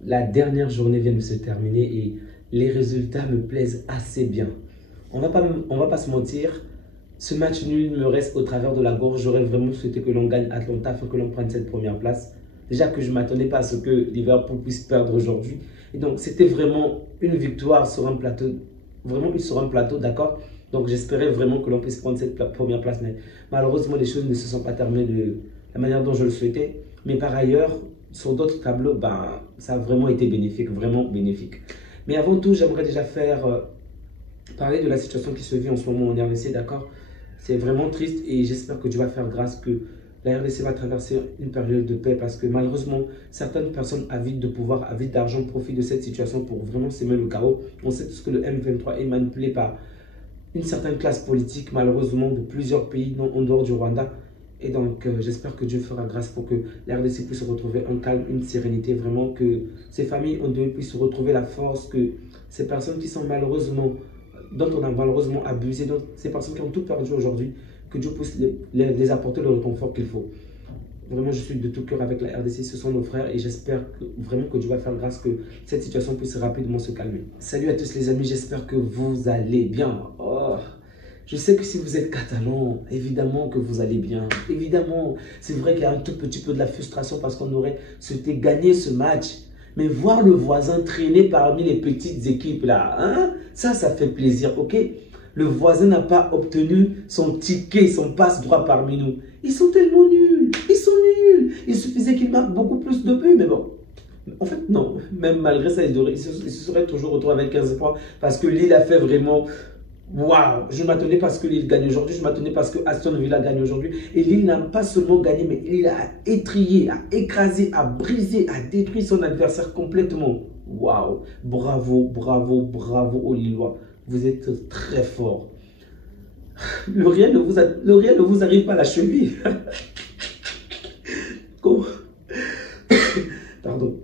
La dernière journée vient de se terminer et les résultats me plaisent assez bien. On va pas se mentir, ce match nul me reste au travers de la gorge. J'aurais vraiment souhaité que l'on gagne Atlanta afin que l'on prenne cette première place. Déjà que je ne m'attendais pas à ce que Liverpool puisse perdre aujourd'hui. Et donc c'était vraiment une victoire sur un plateau, vraiment sur un plateau, d'accord. Donc j'espérais vraiment que l'on puisse prendre cette première place. Mais malheureusement, les choses ne se sont pas terminées de la manière dont je le souhaitais. Mais par ailleurs, sur d'autres tableaux, ben, ça a vraiment été bénéfique, vraiment bénéfique. Mais avant tout, j'aimerais déjà faire parler de la situation qui se vit en ce moment en RDC, d'accord? C'est vraiment triste et j'espère que Dieu va faire grâce que la RDC va traverser une période de paix parce que malheureusement, certaines personnes avides de pouvoir, avides d'argent profitent de cette situation pour vraiment s'aimer le chaos. On sait tous que le M23 est manipulé par une certaine classe politique, malheureusement, de plusieurs pays en dehors du Rwanda. Et donc, j'espère que Dieu fera grâce pour que la RDC puisse retrouver un calme, une sérénité, vraiment que ces familles puissent retrouver la force, que ces personnes qui sont malheureusement, dont on a malheureusement abusé, donc ces personnes qui ont tout perdu aujourd'hui, que Dieu puisse les apporter le réconfort qu'il faut. Vraiment, je suis de tout cœur avec la RDC, ce sont nos frères et j'espère vraiment que Dieu va faire grâce que cette situation puisse rapidement se calmer. Salut à tous les amis, j'espère que vous allez bien. Oh, je sais que si vous êtes catalan, évidemment que vous allez bien. Évidemment, c'est vrai qu'il y a un tout petit peu de la frustration parce qu'on aurait souhaité gagner ce match. Mais voir le voisin traîner parmi les petites équipes là, hein, ça fait plaisir, ok? Le voisin n'a pas obtenu son ticket, son passe-droit parmi nous. Ils sont tellement nuls, ils sont nuls. Il suffisait qu'ils marquent beaucoup plus de buts, mais bon. En fait, non. Même malgré ça, ils se seraient toujours retrouvés avec 15 points parce que Lille a fait vraiment... Waouh! Je ne m'attendais pas à ce que Lille gagne aujourd'hui, je m'attendais pas à ce que Aston Villa gagne aujourd'hui. Et Lille n'a pas seulement gagné, mais il a étrillé, a écrasé, a brisé, a détruit son adversaire complètement. Waouh! Bravo, bravo, bravo aux Lillois. Vous êtes très forts. Le rien ne vous arrive pas à la cheville. Pardon.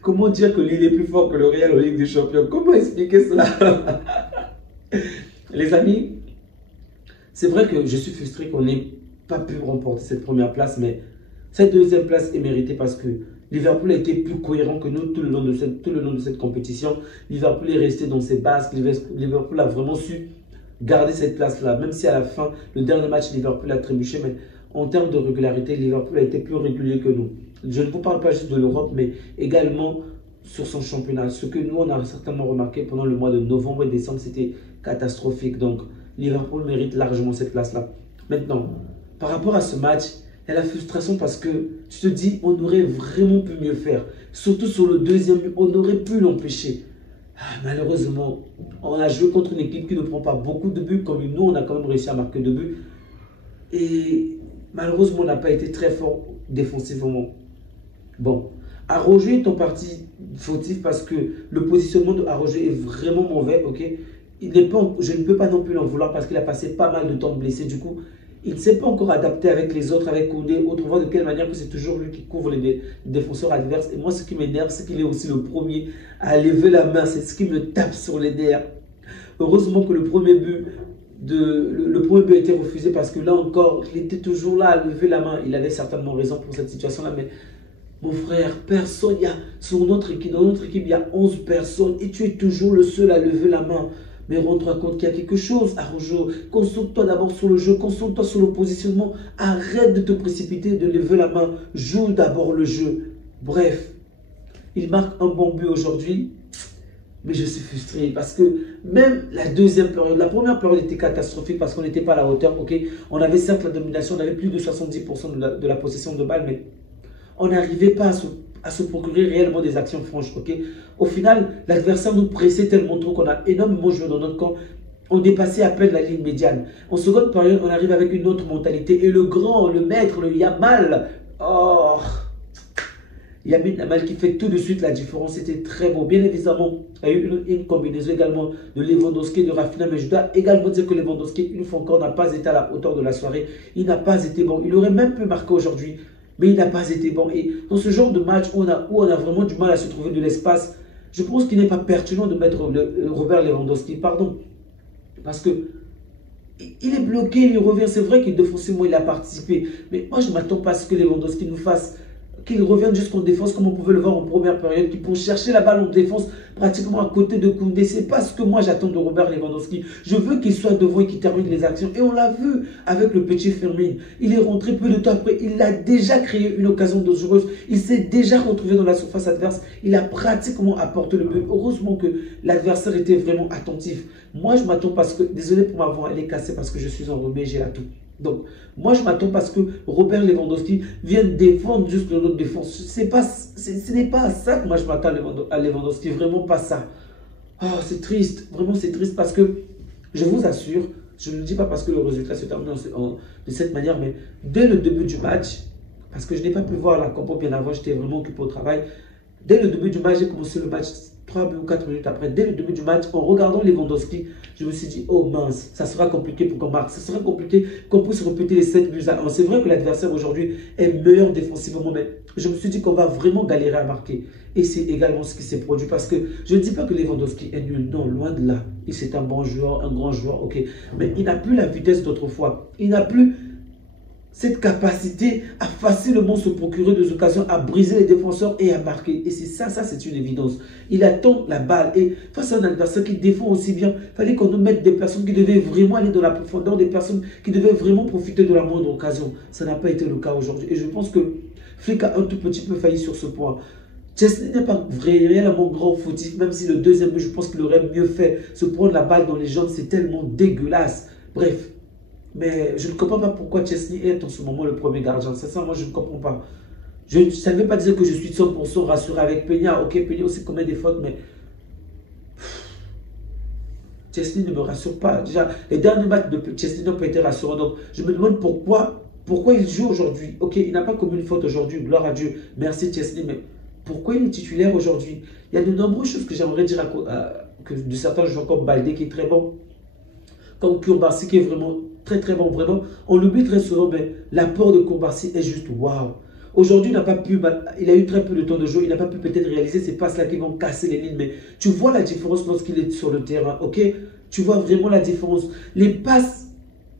Comment dire que Lille est plus fort que le Real en Ligue des Champions? Comment expliquer cela? Les amis, c'est vrai que je suis frustré qu'on n'ait pas pu remporter cette première place, mais cette deuxième place est méritée parce que Liverpool a été plus cohérent que nous tout le long de cette compétition. Liverpool est resté dans ses bases. Liverpool a vraiment su garder cette place-là, même si à la fin, le dernier match, Liverpool a trébuché, mais en termes de régularité, Liverpool a été plus régulier que nous. Je ne vous parle pas juste de l'Europe, mais également sur son championnat. Ce que nous, on a certainement remarqué pendant le mois de novembre et décembre, c'était catastrophique. Donc, Liverpool mérite largement cette place-là. Maintenant, par rapport à ce match, il y a la frustration parce que tu te dis, on aurait vraiment pu mieux faire. Surtout sur le deuxième but, on aurait pu l'empêcher. Malheureusement, on a joué contre une équipe qui ne prend pas beaucoup de buts, comme nous, on a quand même réussi à marquer 2 buts. Et malheureusement, on n'a pas été très fort défensivement. Bon, Arrogé est en partie fautif parce que le positionnement de Arrogé est vraiment mauvais, ok? Je ne peux pas non plus l'en vouloir parce qu'il a passé pas mal de temps blessé. Du coup, il ne s'est pas encore adapté avec les autres, avec Koundé, autrement de quelle manière que c'est toujours lui qui couvre les défenseurs adverses. Et moi, ce qui m'énerve, c'est qu'il est aussi le premier à lever la main. C'est ce qui me tape sur les nerfs. Heureusement que le premier but a été refusé parce que là encore, il était toujours là à lever la main. Il avait certainement raison pour cette situation-là, mais mon frère, personne, dans notre équipe, il y a 11 personnes et tu es toujours le seul à lever la main. Mais rends-toi compte qu'il y a quelque chose, Arrojo. Concentre-toi d'abord sur le jeu, concentre-toi sur le positionnement. Arrête de te précipiter, de lever la main. Joue d'abord le jeu. Bref, il marque un bon but aujourd'hui. Mais je suis frustré parce que même la deuxième période, la première période était catastrophique parce qu'on n'était pas à la hauteur. Ok, on avait certes la domination, on avait plus de 70% de la possession de balle, mais on n'arrivait pas à se procurer réellement des actions franches. Ok, au final, l'adversaire nous pressait tellement trop qu'on a énormément joué dans notre camp. On dépassait à peine la ligne médiane. En seconde période, on arrive avec une autre mentalité. Et le grand, le maître, le Yamal, oh, Yamin Yamal qui fait tout de suite la différence, c'était très beau. Bien évidemment, il y a eu une combinaison également de Lewandowski et de Rafinha, mais je dois également dire que Lewandowski, une fois encore, n'a pas été à la hauteur de la soirée. Il n'a pas été bon. Il aurait même pu marquer aujourd'hui, mais il n'a pas été bon. Et dans ce genre de match où on a vraiment du mal à se trouver de l'espace, je pense qu'il n'est pas pertinent de mettre Robert Lewandowski, pardon. Parce que il est bloqué, il revient. C'est vrai qu'il défensivement, il a participé. Mais moi, je ne m'attends pas à ce que Lewandowski nous fasse qu'ils reviennent jusqu'en défense, comme on pouvait le voir en première période, qu'ils vont chercher la balle en défense pratiquement à côté de Koundé. C'est pas ce que moi j'attends de Robert Lewandowski. Je veux qu'il soit devant et qu'il termine les actions. Et on l'a vu avec le petit Firmin. Il est rentré peu de temps après. Il a déjà créé une occasion dangereuse. Il s'est déjà retrouvé dans la surface adverse. Il a pratiquement apporté le but. Heureusement que l'adversaire était vraiment attentif. Moi, je m'attends parce que, désolé pour ma voix, elle est cassée parce que je suis enrhumé, j'ai la toux. Donc, moi, je m'attends parce que Robert Lewandowski vient défendre juste notre défense. Ce n'est pas à ça que moi je m'attends à Lewandowski, vraiment pas ça. Oh, c'est triste, vraiment c'est triste parce que, je vous assure, je ne le dis pas parce que le résultat se termine de cette manière, mais dès le début du match, parce que je n'ai pas pu voir la compo bien avant, j'étais vraiment occupé au travail. Dès le début du match, j'ai commencé le match 3 ou 4 minutes après. Dès le début du match, en regardant Lewandowski, je me suis dit, oh mince, ça sera compliqué pour qu'on marque. Ça sera compliqué qu'on puisse répéter les 7 buts à 1. C'est vrai que l'adversaire aujourd'hui est meilleur défensivement, mais je me suis dit qu'on va vraiment galérer à marquer. Et c'est également ce qui s'est produit parce que je ne dis pas que Lewandowski est nul. Non, loin de là. C'est un bon joueur, un grand joueur, ok. Mais il n'a plus la vitesse d'autrefois. Il n'a plus cette capacité à facilement se procurer des occasions, à briser les défenseurs et à marquer. Et c'est ça, c'est une évidence. Il attend la balle. Et face à un adversaire qui défend aussi bien, il fallait qu'on nous mette des personnes qui devaient vraiment aller dans la profondeur, des personnes qui devaient vraiment profiter de la moindre occasion. Ça n'a pas été le cas aujourd'hui. Et je pense que Flick a un tout petit peu failli sur ce point. Chesney n'est pas réellement grand fautif, même si le deuxième but, je pense qu'il aurait mieux fait. Se prendre la balle dans les jambes, c'est tellement dégueulasse. Bref. Mais je ne comprends pas pourquoi Chesney est en ce moment le premier gardien. C'est ça, moi je ne comprends pas. Ça ne veut pas dire que je suis 100% rassuré avec Peña. Ok, Peña aussi commet des fautes, mais Chesney ne me rassure pas. Déjà, les derniers matchs de Chesney n'ont pas été rassurants. Donc, je me demande pourquoi il joue aujourd'hui. Ok, il n'a pas commis une faute aujourd'hui, gloire à Dieu. Merci Chesney, mais pourquoi il est titulaire aujourd'hui? Il y a de nombreuses choses que j'aimerais dire que de certains joueurs comme Baldé qui est très bon, comme Koulibaly qui est vraiment très bon, vraiment. On l'oublie très souvent, mais l'apport de Koulibaly est juste waouh. Aujourd'hui, il a eu très peu de temps de jeu, il n'a pas pu peut-être réaliser ces passes-là qui vont casser les lignes, mais tu vois la différence lorsqu'il est sur le terrain, ok? Tu vois vraiment la différence. Les passes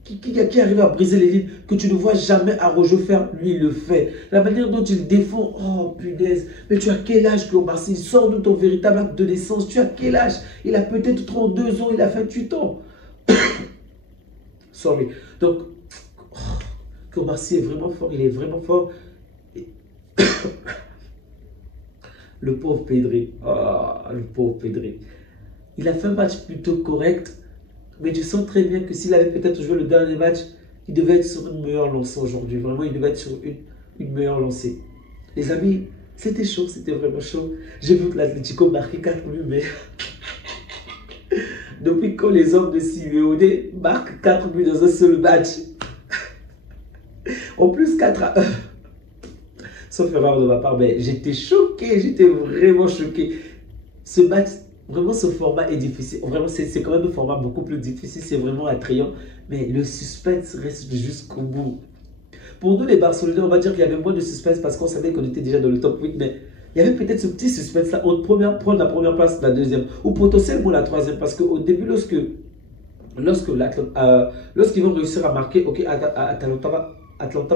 qui arrivent à briser les lignes, que tu ne vois jamais Araujo faire, lui il le fait. La manière dont il défend, oh punaise, mais tu as quel âge Koulibaly? Sors de ton véritable acte de naissance, tu as quel âge? Il a peut-être 32 ans, il a 28 ans. Sorry. Donc, Koulibaly est vraiment fort, il est vraiment fort. Le pauvre Pedri. Oh, le pauvre Pedri. Il a fait un match plutôt correct, mais tu sens très bien que s'il avait peut-être joué le dernier match, il devait être sur une meilleure lancée aujourd'hui. Vraiment, il devait être sur une meilleure lancée. Les amis, c'était chaud, c'était vraiment chaud. J'ai vu que l'Atlético marquait 4 buts, mais depuis quand les hommes de Simeone marquent 4 buts dans un seul match? En plus, 4-1. Sauf erreur de ma part, mais j'étais choqué, j'étais vraiment choqué. Ce match, vraiment ce format est difficile. Vraiment, c'est quand même un format beaucoup plus difficile, c'est vraiment attrayant. Mais le suspense reste jusqu'au bout. Pour nous les Barcelonais, on va dire qu'il y avait moins de suspense parce qu'on savait qu'on était déjà dans le top 8, mais il y avait peut-être ce petit suspense-là entre prendre la première place, la deuxième, ou potentiellement la troisième, parce qu'au début, lorsqu'ils vont réussir à marquer, ok, Atlanta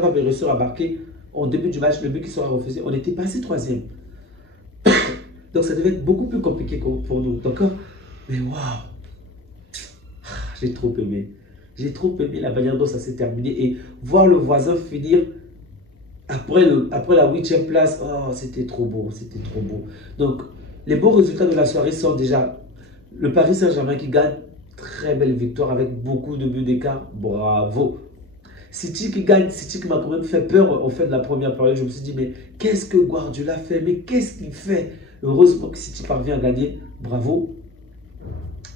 va réussir à marquer au début du match, le but qui sera refusé, on était passé troisième. Donc ça devait être beaucoup plus compliqué pour nous, d'accord? Mais waouh! J'ai trop aimé. J'ai trop aimé la manière dont ça s'est terminé et voir le voisin finir après la 8e place. Oh, c'était trop beau, c'était trop beau. Donc, les bons résultats de la soirée sont déjà le Paris Saint-Germain qui gagne, très belle victoire avec beaucoup de buts d'écart. Bravo! City qui gagne, City qui m'a quand même fait peur en fait de la première période. Je me suis dit, mais qu'est-ce que Guardiola fait? Mais qu'est-ce qu'il fait? Heureusement que City parvient à gagner. Bravo.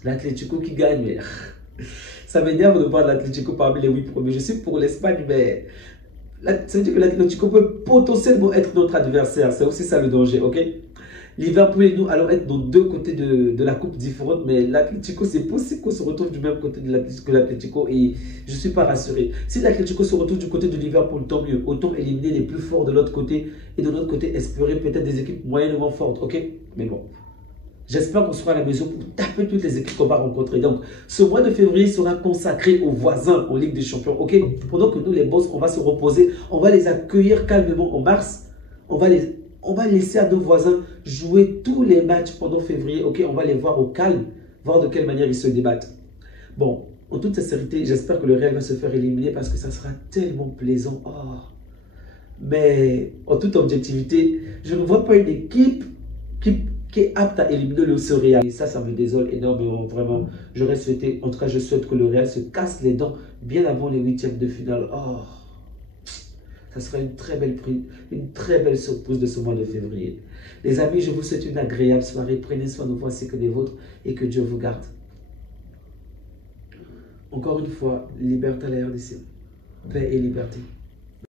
L'Atlético qui gagne, mais ça m'énerve de voir l'Atlético parmi les 8 premiers. Je suis pour l'Espagne, mais ça veut dire que l'Atlético peut potentiellement être notre adversaire. C'est aussi ça le danger, ok? Liverpool et nous allons être dans deux côtés de la coupe différente, mais l'Atlético, c'est possible qu'on se retrouve du même côté de l'Atlético et je ne suis pas rassuré. Si l'Atlético se retrouve du côté de Liverpool, tant mieux. Autant éliminer les plus forts de l'autre côté et de l'autre côté espérer peut-être des équipes moyennement fortes, ok? Mais bon, j'espère qu'on sera à la mesure pour taper toutes les équipes qu'on va rencontrer. Donc, ce mois de février sera consacré aux voisins en Ligue des Champions, ok? Pendant que nous, les boss, on va se reposer, on va les accueillir calmement en mars. On va laisser à nos voisins jouer tous les matchs pendant février. Ok, on va les voir au calme, voir de quelle manière ils se débattent. Bon, en toute sincérité, j'espère que le Real va se faire éliminer parce que ça sera tellement plaisant. Oh. Mais en toute objectivité, je ne vois pas une équipe qui est apte à éliminer ce Real. Et ça me désole énormément, vraiment. J'aurais souhaité, en tout cas, je souhaite que le Real se casse les dents bien avant les huitièmes de finale. Oh, ça sera une très belle surprise de ce mois de février. Les amis, je vous souhaite une agréable soirée. Prenez soin de vous ainsi que des vôtres et que Dieu vous garde. Encore une fois, liberté à la RDC. Paix et liberté.